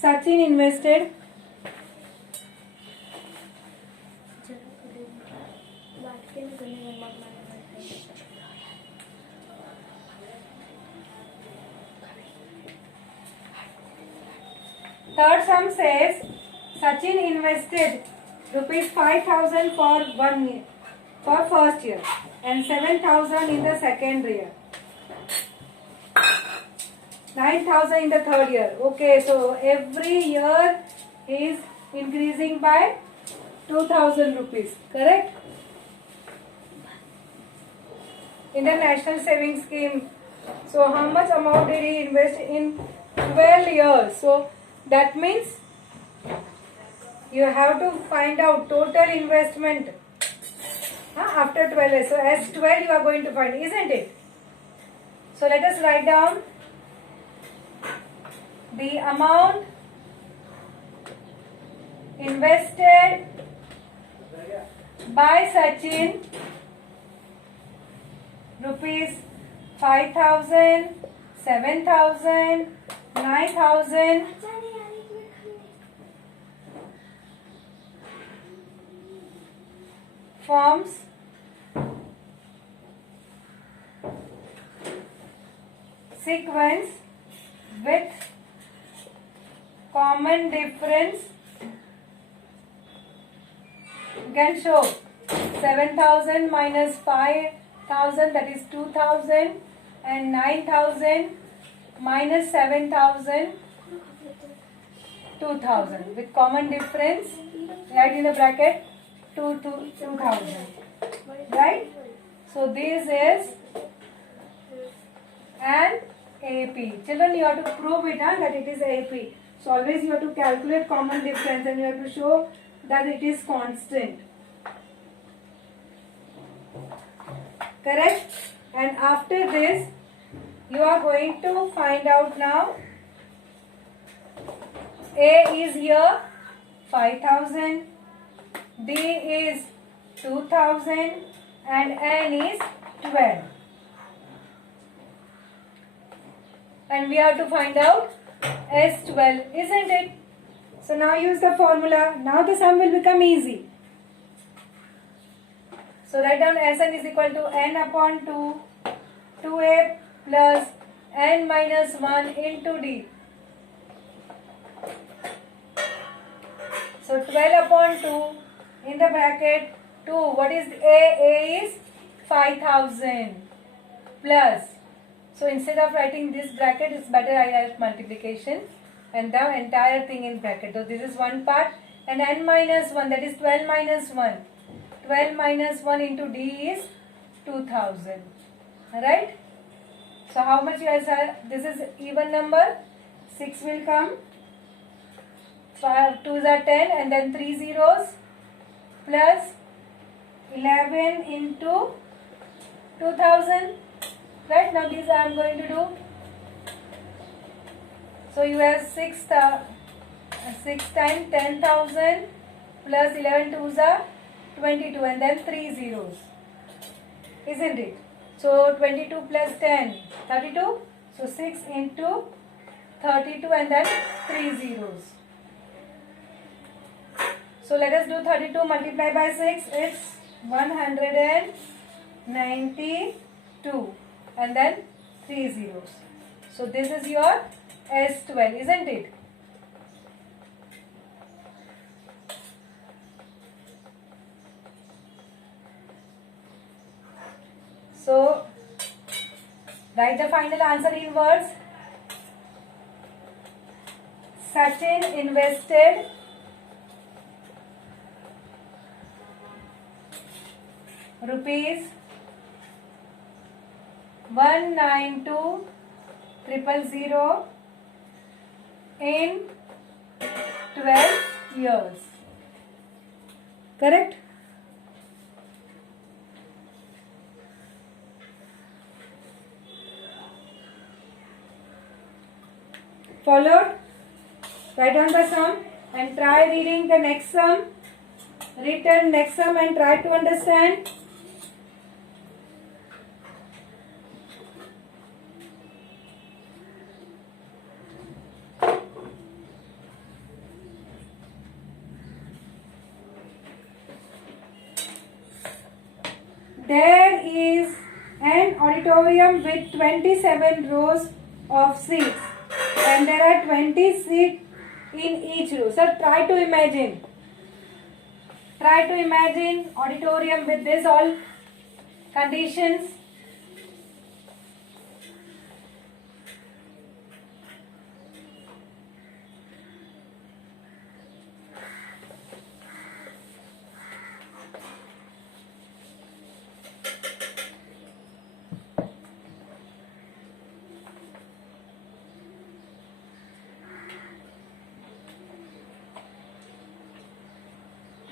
Sachin invested third sum says Sachin invested rupees 5,000 for 1 year, for first year, and 7,000 in the second year, 9,000 in the third year. Okay, so every year is increasing by 2,000 rupees, correct? In the National Savings Scheme. So how much amount did he invest in 12 years? So that means you have to find out total investment after 12 years. So as 12 you are going to find, isn't it? So let us write down the amount invested by Sachin, rupees 5,000, 7,000, 9,000. Forms sequence with common difference. You can show 7,000 minus 5,000, that is 2,000, and 9,000 minus 7,000, 2,000. With common difference, write in the bracket 2,000. Right? So this is an AP. Children, you have to prove it that it is AP. So always you have to calculate common difference and you have to show that it is constant. Correct? And after this, you are going to find out now. A is here 5,000, D is 2,000, and N is 12. And we have to find out S12, isn't it? So now use the formula. Now the sum will become easy. So write down Sn is equal to n upon 2, 2a plus n minus 1 into d. So 12 upon 2 in the bracket 2. What is A? A is 5,000 plus. So instead of writing this bracket, it's better I write multiplication and the entire thing in bracket. So this is one part, and n minus 1, that is 12 minus 1. 12 minus 1 into d is 2,000. Alright? So how much you guys are? This is even number. 6 will come. 5 2s are 10 and then 3 zeros plus 11 into 2,000. Right? Now these I am going to do. So you have 6 times 10,000 plus 11 2s are 22 and then 3 zeros. Isn't it? So 22 plus 10, 32. So 6 into 32 and then 3 zeros. So let us do 32 multiplied by 6. It's 192 and then 3 zeros. So this is your S12, isn't it? So write the final answer in words. Sachin invested rupees 192,000 in 12 years. Correct? Followed? Write down the sum and try reading the next sum. Return next sum and try to understand. auditorium with 27 rows of seats and there are 20 seats in each row. Sir, try to imagine. Try to imagine auditorium with this all conditions.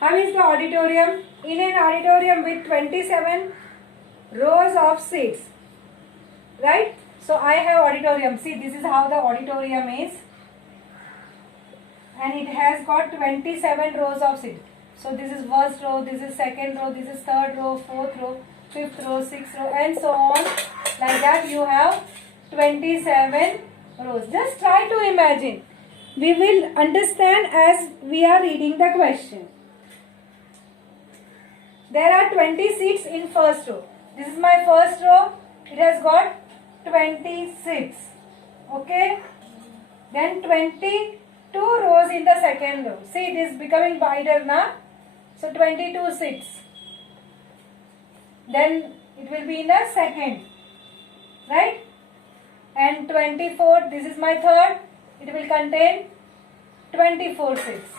How is the auditorium? In an auditorium with 27 rows of seats, right? So I have auditorium. See, this is how the auditorium is, and it has got 27 rows of seats. So this is first row, this is second row, this is third row, fourth row, fifth row, sixth row, and so on. Like that, you have 27 rows. Just try to imagine. We will understand as we are reading the question. There are 20 seats in first row. This is my first row. It has got 20 seats. Okay. Then 22 rows in the second row. See, it is becoming wider now. So 22 seats. Then it will be in the second. Right. And 24. This is my third. It will contain 24 seats.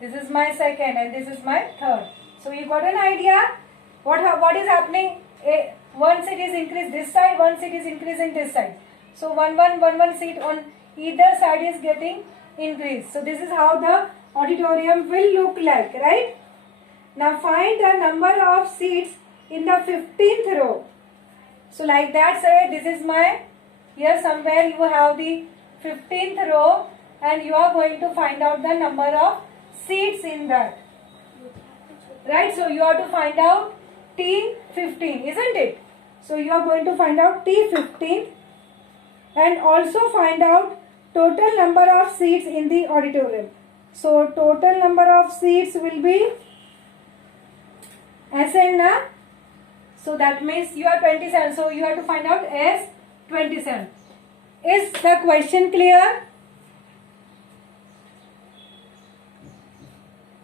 This is my second and this is my third. So you got an idea what is happening. One seat is increased this side, one seat is increasing this side. So one seat on either side is getting increased. So this is how the auditorium will look like, right? Now find the number of seats in the 15th row. So like that, say this is my, here somewhere you have the 15th row and you are going to find out the number of seats in that, right? So you have to find out T15, isn't it? So you are going to find out T15 and also find out total number of seats in the auditorium. So total number of seats will be SN na? So that means you are 27. So you have to find out S27. Is the question clear?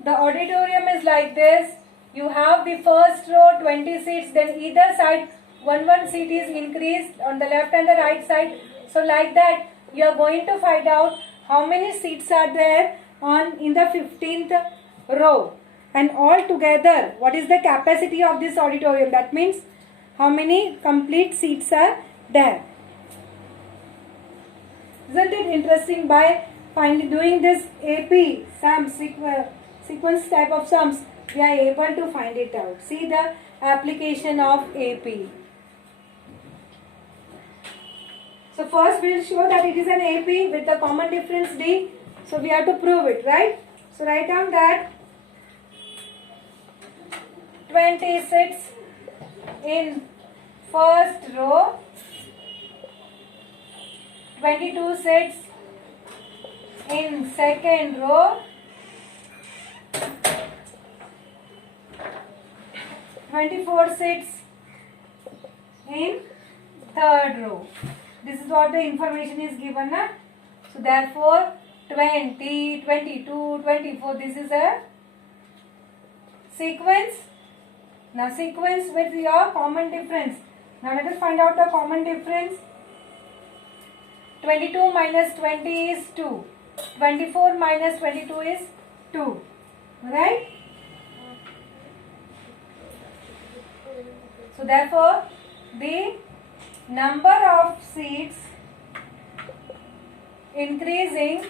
The auditorium is like this. You have the first row 20 seats, then either side one seat is increased on the left and the right side. So like that you are going to find out how many seats are there in the 15th row, and all together what is the capacity of this auditorium. That means how many complete seats are there. Isn't it interesting? By doing this AP sum sequence type of sums, we are able to find it out. See the application of AP. So first we will show that it is an AP with the common difference D. So we have to prove it, right? So write down that 26 in first row, 22 seats in second row, 24 seats in third row. This is what the information is given. Na? So therefore 20, 22, 24, this is a sequence. Now sequence with your common difference. Now let us find out the common difference. 22 minus 20 is 2. 24 minus 22 is 2. Right? So therefore the number of seats increasing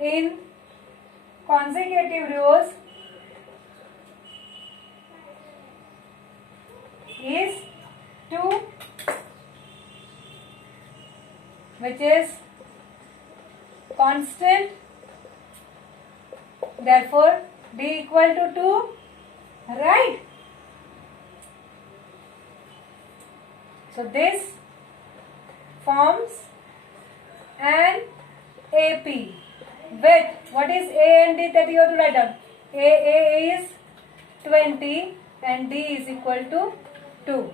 in consecutive rows is 2, which is constant. Therefore D equal to 2, right? So this forms an AP with, what is A and D that you have to write down? A is 20 and D is equal to 2.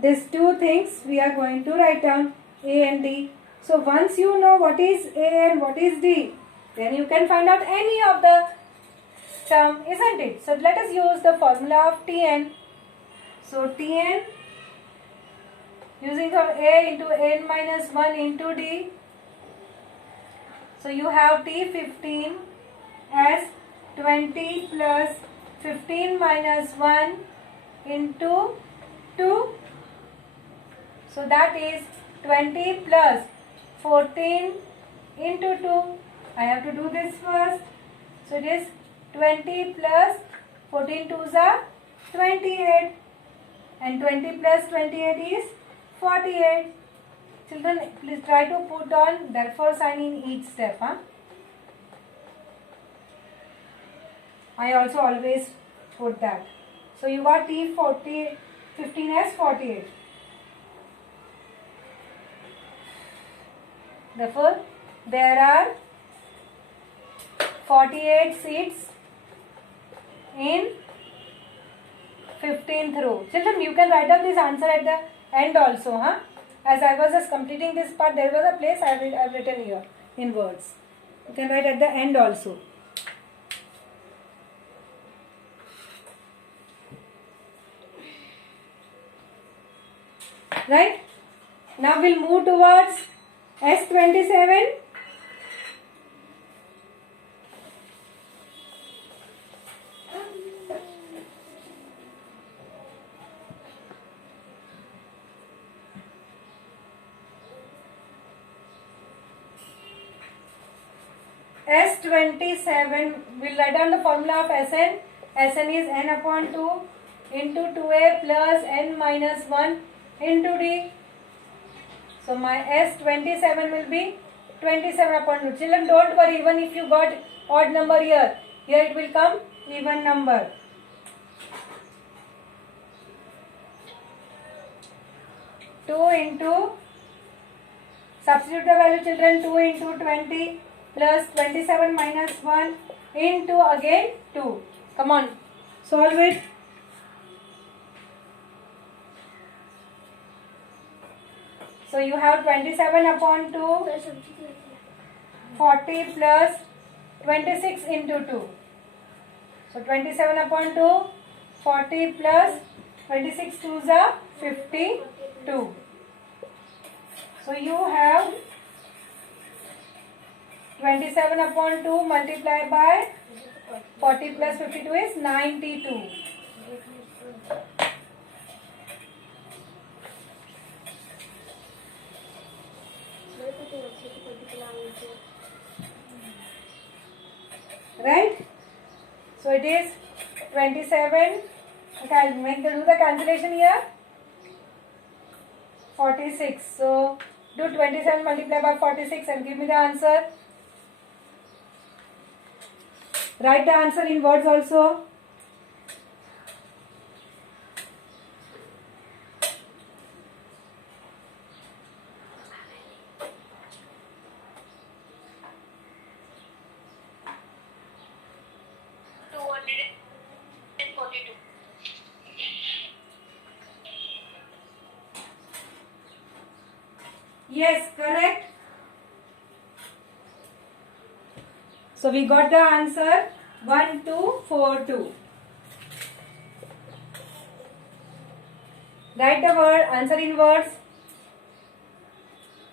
These two things we are going to write down, A and D. So once you know what is A and what is D, then you can find out any of the term, isn't it? So let us use the formula of Tn. So Tn, using from A into n minus 1 into D. So you have T15 as 20 plus 15 minus 1 into 2. So that is 20 plus 14 into 2. I have to do this first. So it is 20 plus 14 2s are 28. And 20 plus 28 is 48. Children, please try to put on therefore sign in each step. I also always put that. So you got T15 as 48. Therefore, there are 48 seats in 15th row. Children, you can write up this answer at the end also. As I was just completing this part, there was a place I have written here in words. You can write at the end also. Right? Now we'll move towards S27. S27, we'll write down the formula of Sn. Sn is n upon 2 into 2a plus n minus 1 into d. So my S27 will be 27 upon 2. Children, don't worry, even if you got odd number here it will come even number. Substitute the value, children. 2 into 20 plus 27 minus 1 into again 2. Come on, solve it. So you have 27 upon 2, 40 plus 26 into 2. So 27 upon 2, 40 plus 26 2s are 52. So you have 27 upon 2 multiplied by 40 plus 52 is 92. Right? So it is 27. Okay, I'll do the cancellation here. 46. So do 27 multiplied by 46 and give me the answer. Write the answer in words also. Yes, correct. So we got the answer 1242. Write the word answer in words.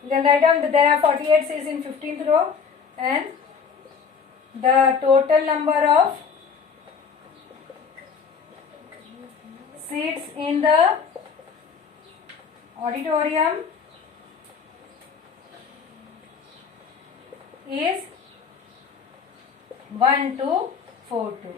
Then write down that there are 48 seats in 15th row and the total number of seats in the auditorium is 1242.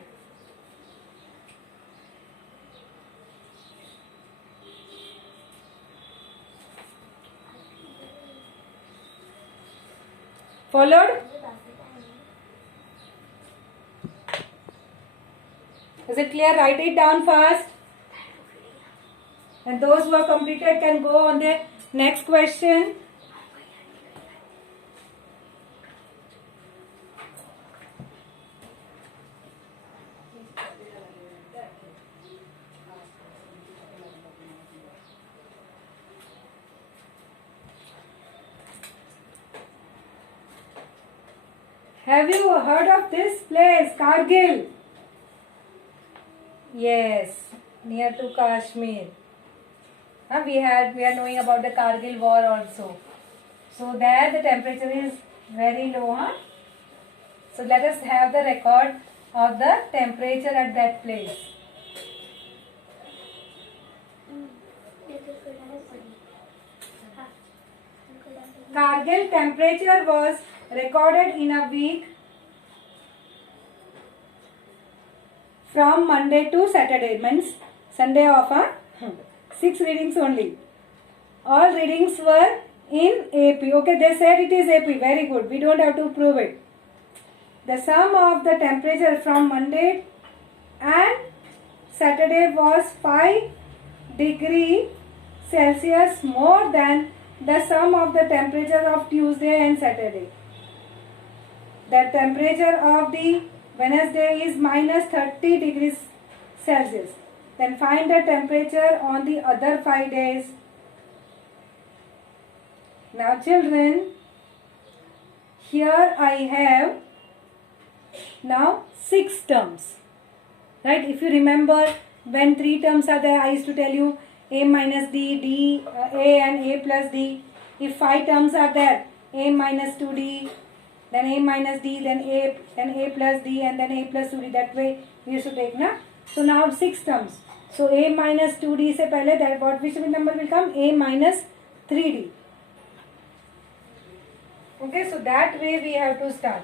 Followed? Is it clear? Write it down fast. And those who are completed can go on the next question. Have you heard of this place, Kargil? Yes, near to Kashmir. We are knowing about the Kargil war also. So there the temperature is very low. So let us have the record of the temperature at that place. Kargil temperature was recorded in a week from Monday to Saturday, means Sunday off. 6 readings only. All readings were in AP. Okay, they said it is AP. Very good. We don't have to prove it. The sum of the temperature from Monday and Saturday was 5 degrees Celsius more than the sum of the temperature of Tuesday and Saturday. The temperature of the Wednesday is minus 30 degrees Celsius. Then find the temperature on the other 5 days. Now children, here I have now 6 terms. Right? If you remember, when 3 terms are there, I used to tell you A minus D, A and A plus D. If 5 terms are there, A minus 2D, then A minus D, then A plus D, and then A plus 2D. That way we used to take, na? So now 6 terms. So A minus 2D se pehle, that which number will come? A minus 3D. Okay, so that way we have to start.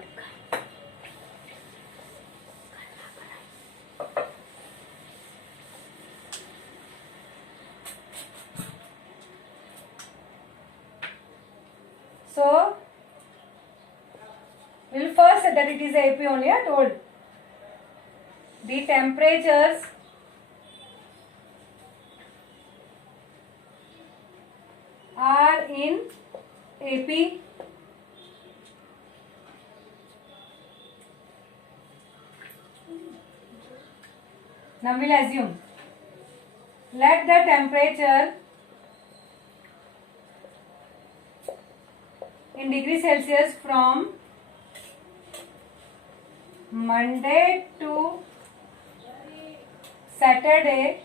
So, we will first say that it is AP only, I told. The temperatures are in AP. Now we will assume. Let the temperature in degree Celsius from Monday to Saturday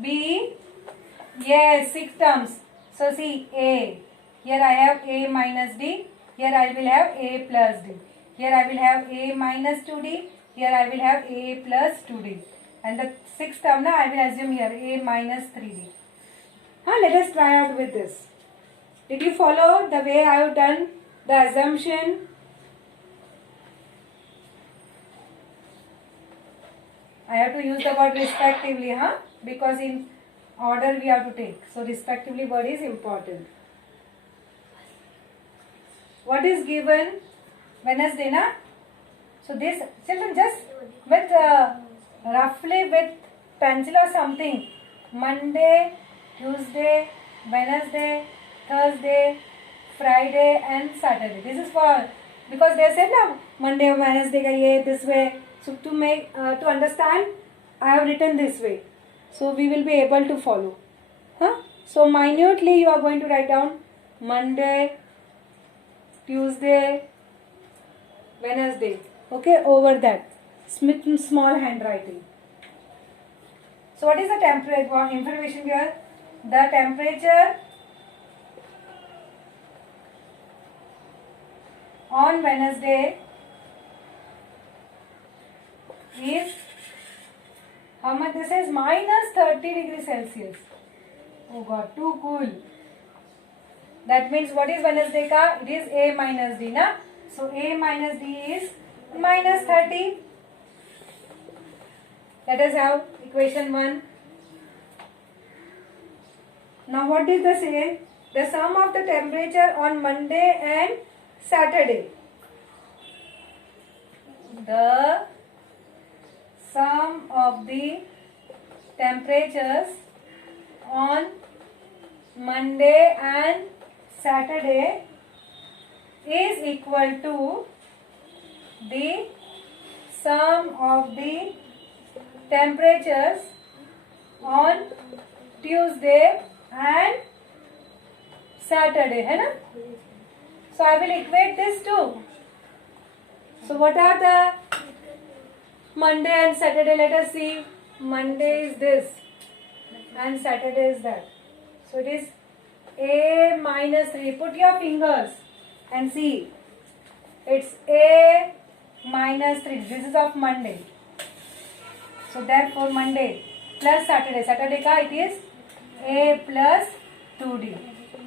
be, yes, 6 terms. So see A. Here I have A minus D. Here I will have A plus D. Here I will have A minus 2D. Here I will have A plus 2D. And the 6th term now I will assume here A minus 3D. Let us try out with this. Did you follow the way I have done the assumption? I have to use the word respectively, because in order we have to take. So respectively word is important. What is given? Wednesday, na? So this, children, just with roughly with pencil or something. Monday, Tuesday, Wednesday, Thursday, Friday and Saturday. This is for, because they said na Monday or Wednesday ka ye this way. So to make to understand, I have written this way. So we will be able to follow. So minutely you are going to write down Monday, Tuesday, Wednesday. Okay, over that. Small handwriting. So what is the temperature? Information here. The temperature on Wednesday is, how much this is? Minus 30 degrees Celsius. Oh God, too cool. That means what is Wednesday ka? It is A minus D, na? So A minus D is minus 30. Let us have equation 1. Now what did they say? The sum of the temperature on Monday and Saturday. The sum of the temperatures on Monday and Saturday is equal to the sum of the temperatures on Tuesday and Saturday, है ना? So I will equate this to So what are the Monday and Saturday? Let us see. Monday is this and Saturday is that. So it is A minus 3. Put your fingers and see. It's A minus 3. This is of Monday. So therefore Monday plus Saturday. Saturday ka it is A plus 2D.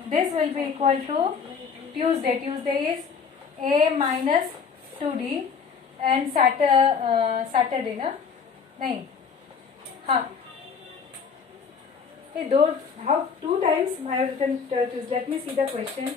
This will be equal to Tuesday. Tuesday is A minus 2D and Saturday na? नहीं हाँ hey those how two times I have written Tuesday. Let me see the question.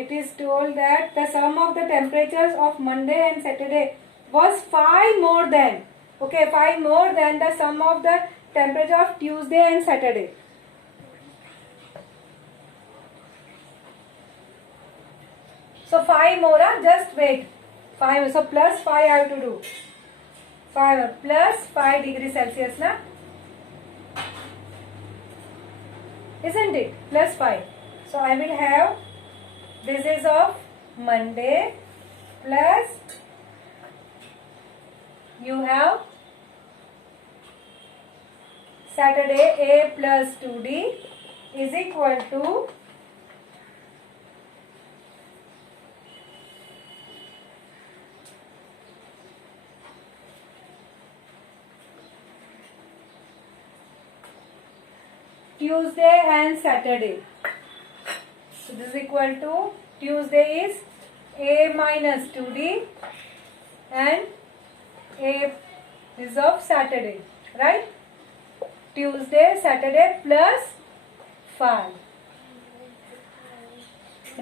It is told that the sum of the temperatures of Monday and Saturday was 5 more than, okay, 5 more than the sum of the temperature of Tuesday and Saturday. So 5 more, just wait. 5, so plus 5 I have to do. 5 plus 5 degrees Celsius, na? Isn't it? Plus 5. So I will have, this is of Monday plus you have Saturday A plus 2D is equal to Tuesday and Saturday. So this is equal to Tuesday is A minus 2D and A is of Saturday, right? Tuesday, Saturday plus 5,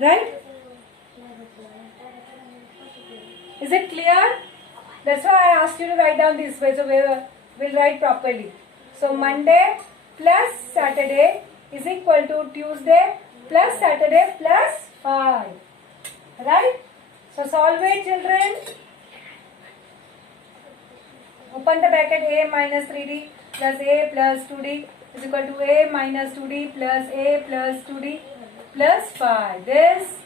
right? Is it clear? That's why I asked you to write down this way, so we'll write properly. So Monday plus Saturday is equal to Tuesday plus Saturday plus 5, right? So solve it, children. Open the bracket. A minus 3D plus A plus 2D is equal to A minus 2D plus A plus 2D plus 5. This